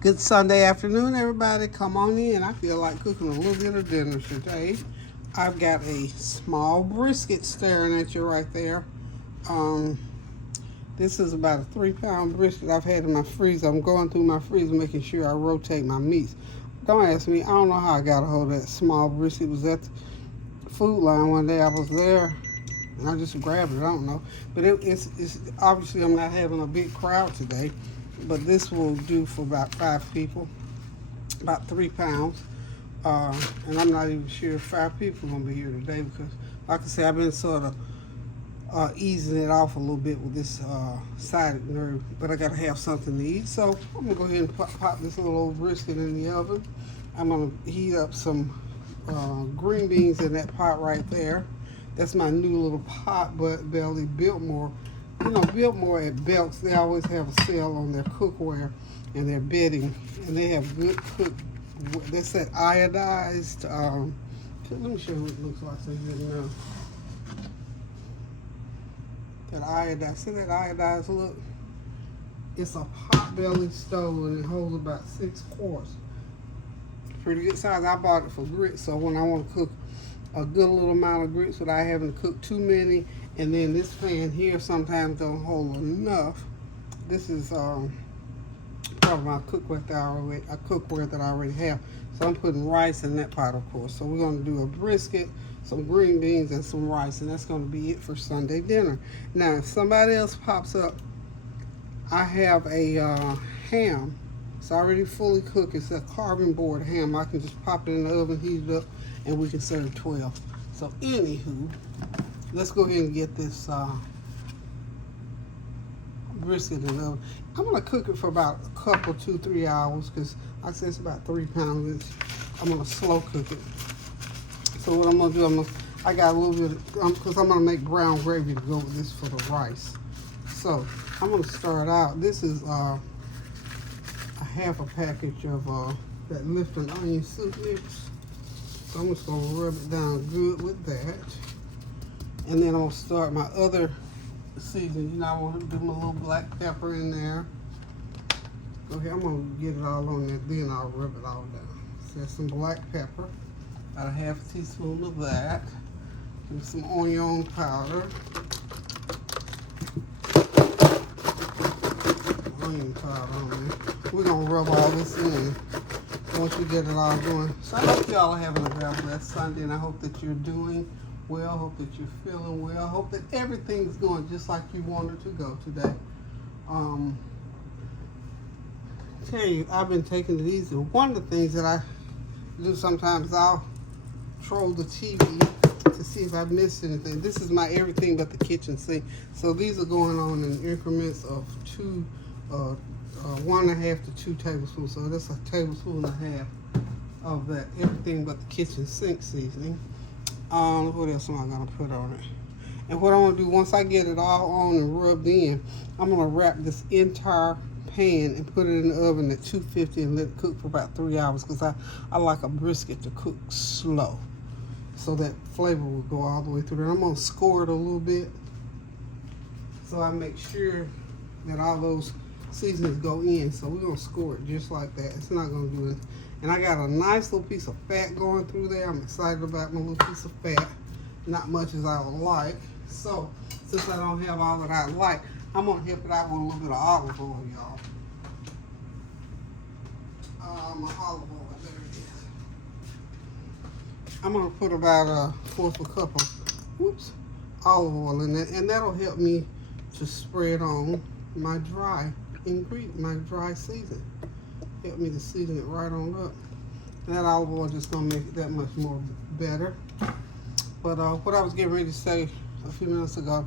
Good Sunday afternoon, everybody. Come on in. I feel like cooking a little bit of dinner today. I've got a small brisket staring at you right there. Um, this is about a 3-pound brisket I've had in my freezer. I'm going through my freezer making sure I rotate my meats. Don't ask me. I don't know how I got a hold of that small brisket. It was at the food line one day. I was there and I just grabbed it. I don't know. But it's obviously I'm not having a big crowd today. But this will do for about 5 people, about 3 pounds. And I'm not even sure if 5 people are going to be here today because, like I say, I've been sort of easing it off a little bit with this sciatic nerve. But I got to have something to eat. So I'm going to go ahead and pop this little old brisket in the oven. I'm going to heat up some green beans in that pot right there. That's my new little pot belly Biltmore. You know, Biltmore at Belk's, they always have a sale on their cookware and their bedding, and they have good that's that iodized, let me show you what it looks like so you didn't know. That iodized, see that iodized look? It's a pot belly stove and it holds about 6 quarts. Pretty good size. I bought it for grits, so when I want to cook a good little amount of grits without having to cook too many. And then this pan here sometimes don't hold enough. This is part of my cookware that I already have. So I'm putting rice in that pot, of course. So we're going to do a brisket, some green beans, and some rice. And that's going to be it for Sunday dinner. Now, if somebody else pops up, I have a ham. It's already fully cooked. It's a carving board ham. I can just pop it in the oven, heat it up, and we can serve 12. So anywho, let's go ahead and get this brisket in the oven. I'm going to cook it for about a couple, 2-3 hours because like I said, it's about 3 pounds. I'm going to slow cook it. So what I'm going to do, I got a little bit, because I'm going to make brown gravy to go with this for the rice. So I'm going to start out. This is a half a package of that Lifton onion soup mix. So I'm just going to rub it down good with that. And then I'm going to start my other seasoning. You know, I want to do my little black pepper in there. Okay, I'm going to get it all on there, then I'll rub it all down. So some black pepper, about a half a teaspoon of that. And some onion powder. Onion powder on there. We're going to rub all this in once we get it all going. So I hope y'all are having a very blessed Sunday, and I hope that you're doing well. Hope that you're feeling well. Hope that everything's going just like you wanted to go today. Tell you, I've been taking it easy. One of the things that I do sometimes, I'll troll the TV to see if I missed anything. This is my everything but the kitchen sink. So these are going on in increments of 1.5 to 2 tablespoons. So that's a tablespoon and a half of that everything but the kitchen sink seasoning. What else am I going to put on it? And what I'm going to do, once I get it all on and rubbed in, I'm going to wrap this entire pan and put it in the oven at 250 and let it cook for about 3 hours because I like a brisket to cook slow so that flavor will go all the way through. And I'm going to score it a little bit so I make sure that all those seasonings go in. So we're going to score it just like that. It's not going to do it. And I got a nice little piece of fat going through there. I'm excited about my little piece of fat. Not much as I would like. So, since I don't have all that I like, I'm going to help it out with a little bit of olive oil, y'all. My olive oil, there it is. I'm going to put about a 1/4 cup of olive oil in there. And that'll help me to spread on my dry ingredient, my dry seasoning. Help me to season it right on up. And that olive oil just gonna make it that much more better. But what I was getting ready to say a few minutes ago,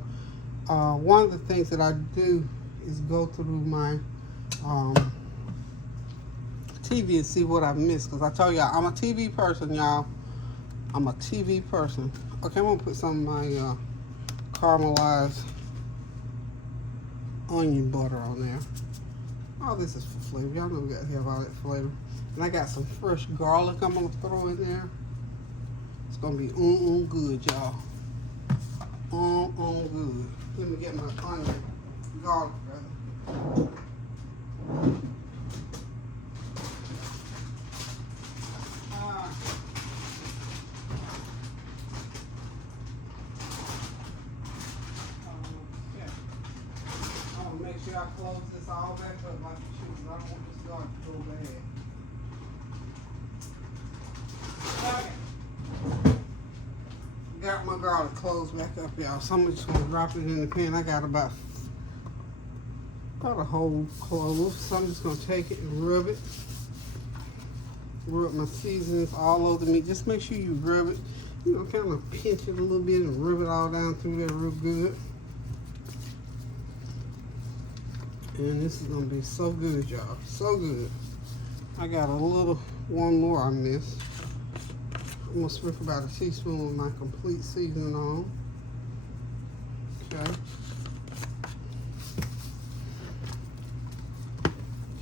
one of the things that I do is go through my TV and see what I missed. Because I told y'all, I'm a TV person, y'all. I'm a TV person. Okay, I'm gonna put some of my caramelized onion butter on there. All this is for flavor. Y'all know we got to have all that flavor. And I got some fresh garlic I'm going to throw in there. It's going to be good, y'all. Good. Let me get my onion, garlic, rather. I don't want this garlic to go bad. Okay. Got my garlic closed back up, y'all. So I'm just gonna drop it in the pan. I got about a whole clove. So I'm just gonna take it and rub it. Rub my seasonings all over the meat. Just make sure you rub it. You know, kind of pinch it a little bit and rub it all down through there real good. And this is gonna be so good, y'all. So good. I got one more on this. I'm gonna sprinkle about a teaspoon of my complete seasoning on. Okay.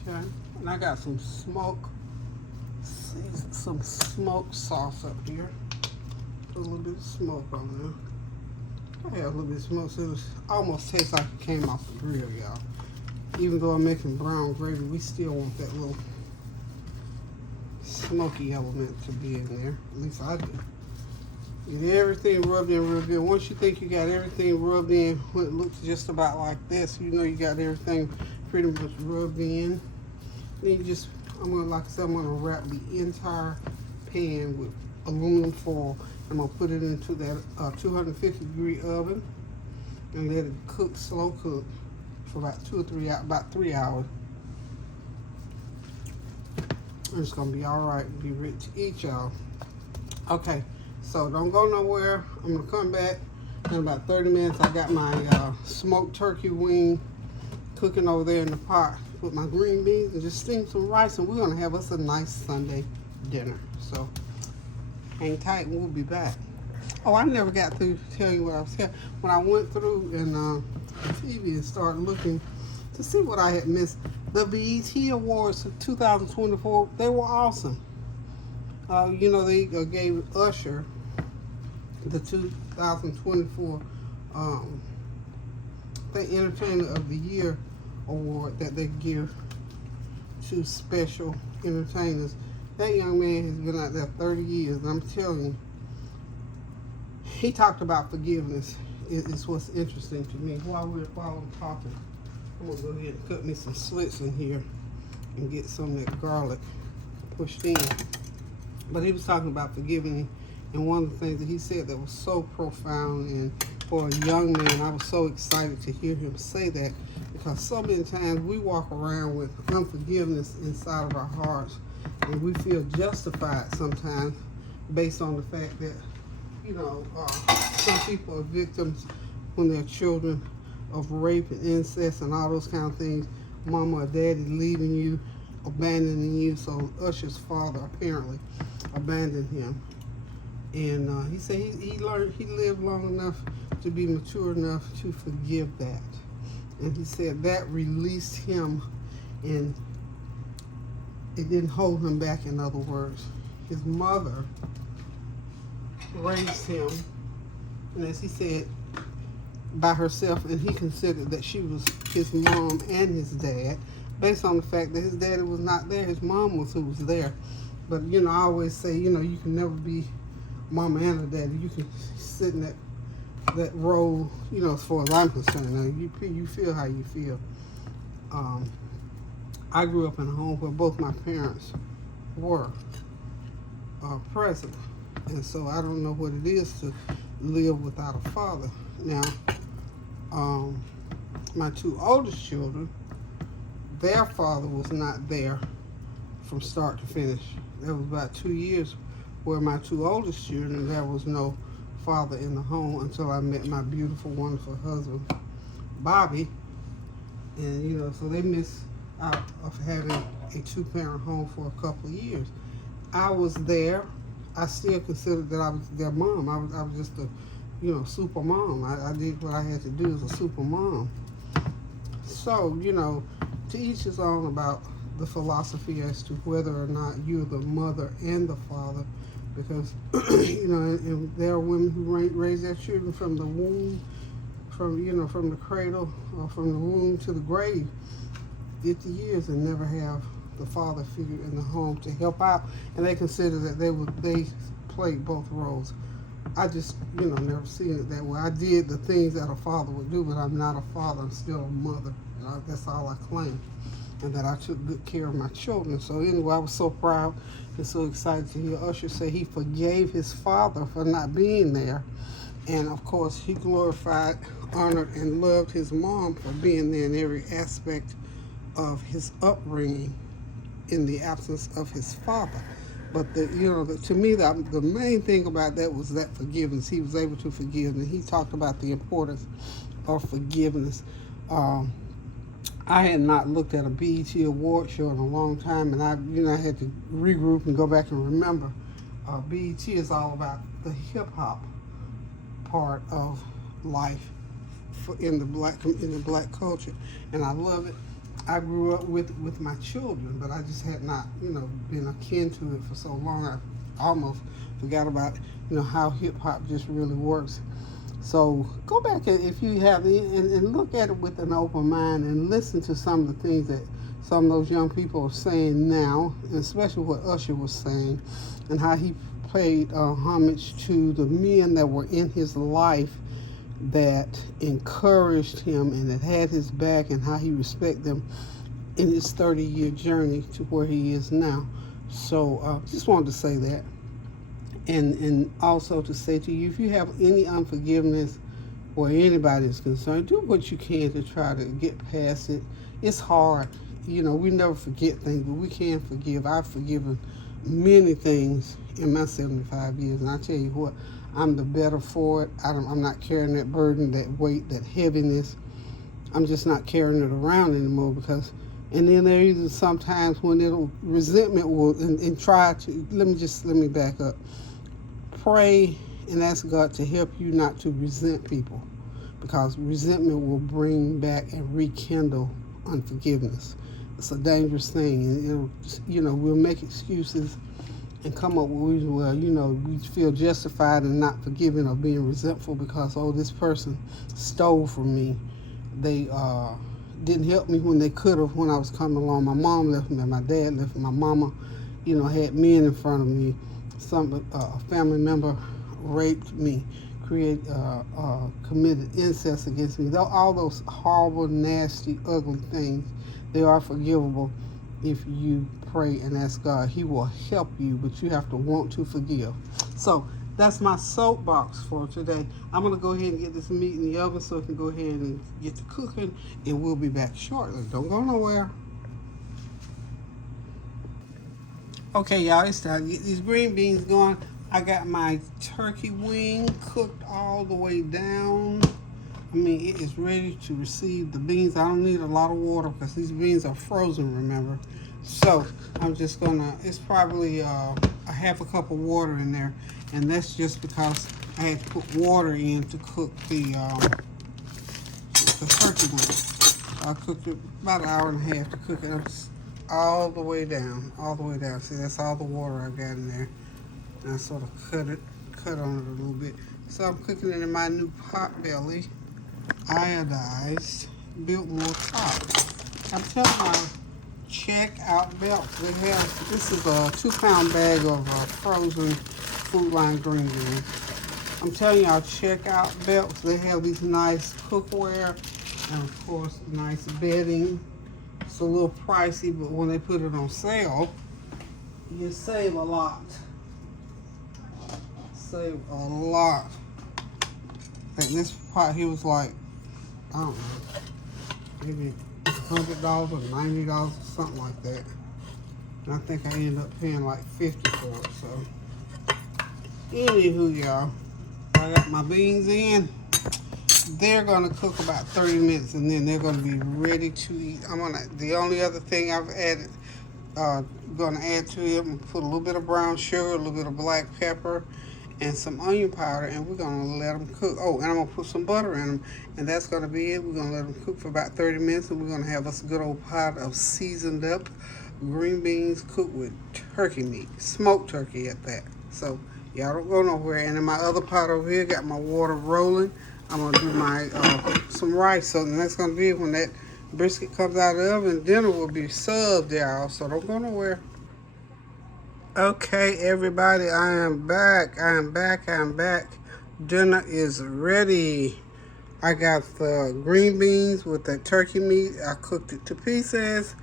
Okay. And I got some smoked sauce up here. Put a little bit of smoke on there. I had a little bit of smoke, so it almost tastes like it came off the grill, y'all. Even though I'm making brown gravy, we still want that little smoky element to be in there. At least I do. Get everything rubbed in real good. Once you think you got everything rubbed in, when it looks just about like this, you know you got everything pretty much rubbed in. Then you just, like I said, I'm gonna wrap the entire pan with aluminum foil. I'm gonna put it into that 250-degree oven and let it cook, slow cook, for about 2 or 3 hours, about 3 hours. It's gonna be all right, be ready to eat, y'all. Okay, so don't go nowhere. I'm gonna come back in about 30 minutes. I got my smoked turkey wing cooking over there in the pot with my green beans, and just steam some rice, and we're gonna have us a nice Sunday dinner. So hang tight and we'll be back. Oh, I never got through to tell you what I was saying. When I went through and TV and started looking to see what I had missed, the BET Awards of 2024, they were awesome. You know, they gave Usher the 2024 the Entertainer of the Year award that they give to special entertainers. That young man has been out there 30 years, and I'm telling you, he talked about forgiveness. It's what's interesting to me. While I'm talking, I'm gonna go ahead and cut me some slits in here and get some of that garlic pushed in. But he was talking about forgiving, and one of the things that he said that was so profound, and for a young man, I was so excited to hear him say that, because so many times we walk around with unforgiveness inside of our hearts, and we feel justified sometimes based on the fact that, you know, some people are victims when they're children of rape and incest and all those kind of things. Mama or daddy leaving you, abandoning you. So Usher's father apparently abandoned him. And he said he lived long enough to be mature enough to forgive that. And he said that released him, and it didn't hold him back. In other words, his mother raised him, and as he said, by herself, and he considered that she was his mom and his dad, based on the fact that his daddy was not there. His mom was who was there. But, you know, I always say, you know, you can never be mama and a daddy. You can sit in that role, you know, as far as I'm concerned. Now, you feel how you feel. I grew up in a home where both my parents were present. And so I don't know what it is to live without a father. Now, my two oldest children, their father was not there from start to finish. There was about 2 years where my two oldest children, there was no father in the home until I met my beautiful, wonderful husband, Bobby. And, you know, so they missed out of having a two-parent home for a couple of years. I was there. I still considered that I was their mom. I was just a, you know, super mom. I did what I had to do as a super mom. So, you know, to each his own about the philosophy as to whether or not you're the mother and the father, because, you know, and there are women who raise their children from the womb, from the cradle, or from the womb to the grave, 50 years, and never have the father figure in the home to help out, and they consider that they played both roles. I just, you know, never seen it that way. I did the things that a father would do, but I'm not a father. I'm still a mother. That's all I claim. and that I took good care of my children. So anyway, I was so proud and so excited to hear Usher say he forgave his father for not being there. And of course, he glorified, honored, and loved his mom for being there in every aspect of his upbringing in the absence of his father. But to me, the main thing about that was that forgiveness. He was able to forgive, and he talked about the importance of forgiveness. I had not looked at a BET award show in a long time, and I had to regroup and go back and remember. BET is all about the hip hop part of life in the black culture, and I love it. I grew up with my children, but I just had not been akin to it for so long. I almost forgot about how hip hop just really works. So go back if you have and look at it with an open mind and listen to some of the things that some of those young people are saying now, and especially what Usher was saying, and how he paid homage to the men that were in his life that encouraged him and that had his back, and how he respected them in his 30-year journey to where he is now. So just wanted to say that. And also to say to you, if you have any unforgiveness where anybody is concerned, do what you can to try to get past it. It's hard. We never forget things, but we can forgive. I've forgiven many things in my 75 years, and I tell you what, I'm the better for it. I'm not carrying that burden, that weight, that heaviness. I'm just not carrying it around anymore and then there is sometimes when resentment will and try to, let me back up. Pray and ask God to help you not to resent people, because resentment will bring back and rekindle unforgiveness. It's a dangerous thing, and we'll make excuses and come up with, we feel justified in not forgiving or being resentful because, this person stole from me. They didn't help me when they could have when I was coming along. My mom left me, my dad left me, my mama, had men in front of me. A family member raped me, committed incest against me. All those horrible, nasty, ugly things, they are forgivable if you pray and ask God. He will help you, but you have to want to forgive. So that's my soapbox for today. I'm going to go ahead and get this meat in the oven so we can go ahead and get to cooking, and we'll be back shortly. Don't go nowhere. Okay, y'all, it's time to get these green beans going. I got my turkey wing cooked all the way down. It is ready to receive the beans. I don't need a lot of water because these beans are frozen, remember. So I'm just gonna, it's probably a half a cup of water in there. And that's just because I had to put water in to cook the turkey wing. I cooked it about an hour and a half to cook it. All the way down. See, that's all the water I've got in there. And I sort of cut on it a little bit. So I'm cooking it in my new pot belly, iodized, built more top. I'm telling you, check out belts. This is a 2-pound bag of frozen Food Line green beans. I'm telling y'all, check out belts. They have these nice cookware and of course nice bedding. It's a little pricey, but when they put it on sale, you save a lot. Save a lot. Like this pot here was like, I don't know, maybe $100 or $90 or something like that. And I think I ended up paying like $50 for it. So, anywho, y'all, I got my beans in. They're gonna cook about 30 minutes, and then they're gonna be ready to eat. The only other thing I've added, gonna add to it, I'm gonna put a little bit of brown sugar, a little bit of black pepper, and some onion powder, and we're gonna let them cook. Oh, and I'm gonna put some butter in them, and that's gonna be it. We're gonna let them cook for about 30 minutes, and we're gonna have us a good old pot of seasoned up green beans cooked with turkey meat, smoked turkey at that. So y'all don't go nowhere. And in my other pot over here, got my water rolling. I'm gonna do my some rice. So that's gonna be when that brisket comes out of the oven. Dinner will be served, y'all. So don't go nowhere. Okay, everybody, I am back. Dinner is ready. I got the green beans with the turkey meat. I cooked it to pieces.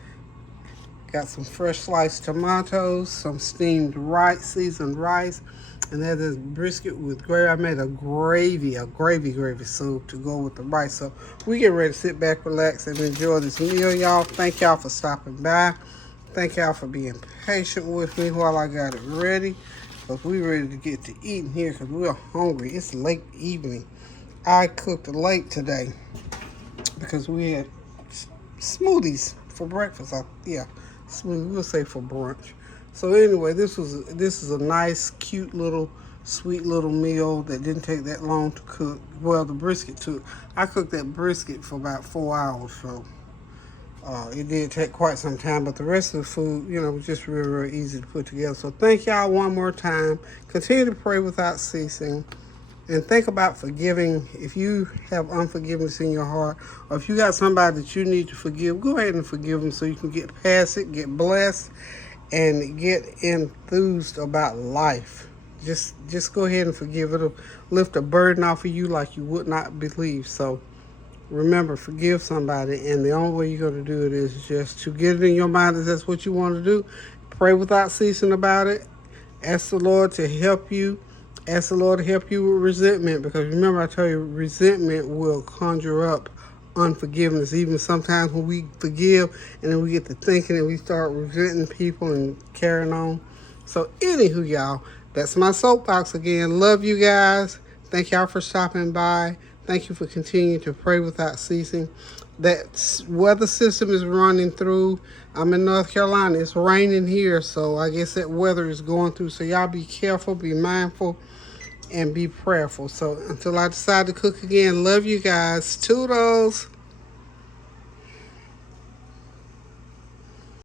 Got some fresh sliced tomatoes, some steamed rice, seasoned rice, and that is brisket with gravy. I made a gravy soup to go with the rice. So we get ready to sit back, relax, and enjoy this meal, y'all. Thank y'all for stopping by. Thank y'all for being patient with me while I got it ready. Because we ready to get to eating here because we're hungry. It's late evening. I cooked late today because we had smoothies for breakfast. Smoothie, we'll say for brunch. So anyway, this is a nice, cute little, sweet little meal that didn't take that long to cook. Well, the brisket took. I cooked that brisket for about 4 hours, so it did take quite some time. But the rest of the food, was just real easy to put together. So thank y'all one more time. Continue to pray without ceasing. And think about forgiving. If you have unforgiveness in your heart, or if you got somebody that you need to forgive, go ahead and forgive them so you can get past it, get blessed, and get enthused about life. Just go ahead and forgive. It'll lift a burden off of you like you would not believe. So remember, forgive somebody, and the only way you're going to do it is just to get it in your mind that that's what you want to do. Pray without ceasing about it. Ask the Lord to help you. Ask the Lord to help you with resentment, because remember I told you resentment will conjure up unforgiveness. Even sometimes when we forgive and then we get to thinking and we start resenting people and carrying on. So anywho, y'all, that's my soapbox again. Love you guys. Thank y'all for stopping by. Thank you for continuing to pray without ceasing. That weather system is running through. I'm in North Carolina. It's raining here, so I guess that weather is going through. So y'all be careful, be mindful, and be prayerful. So until I decide to cook again, love you guys. Toodles.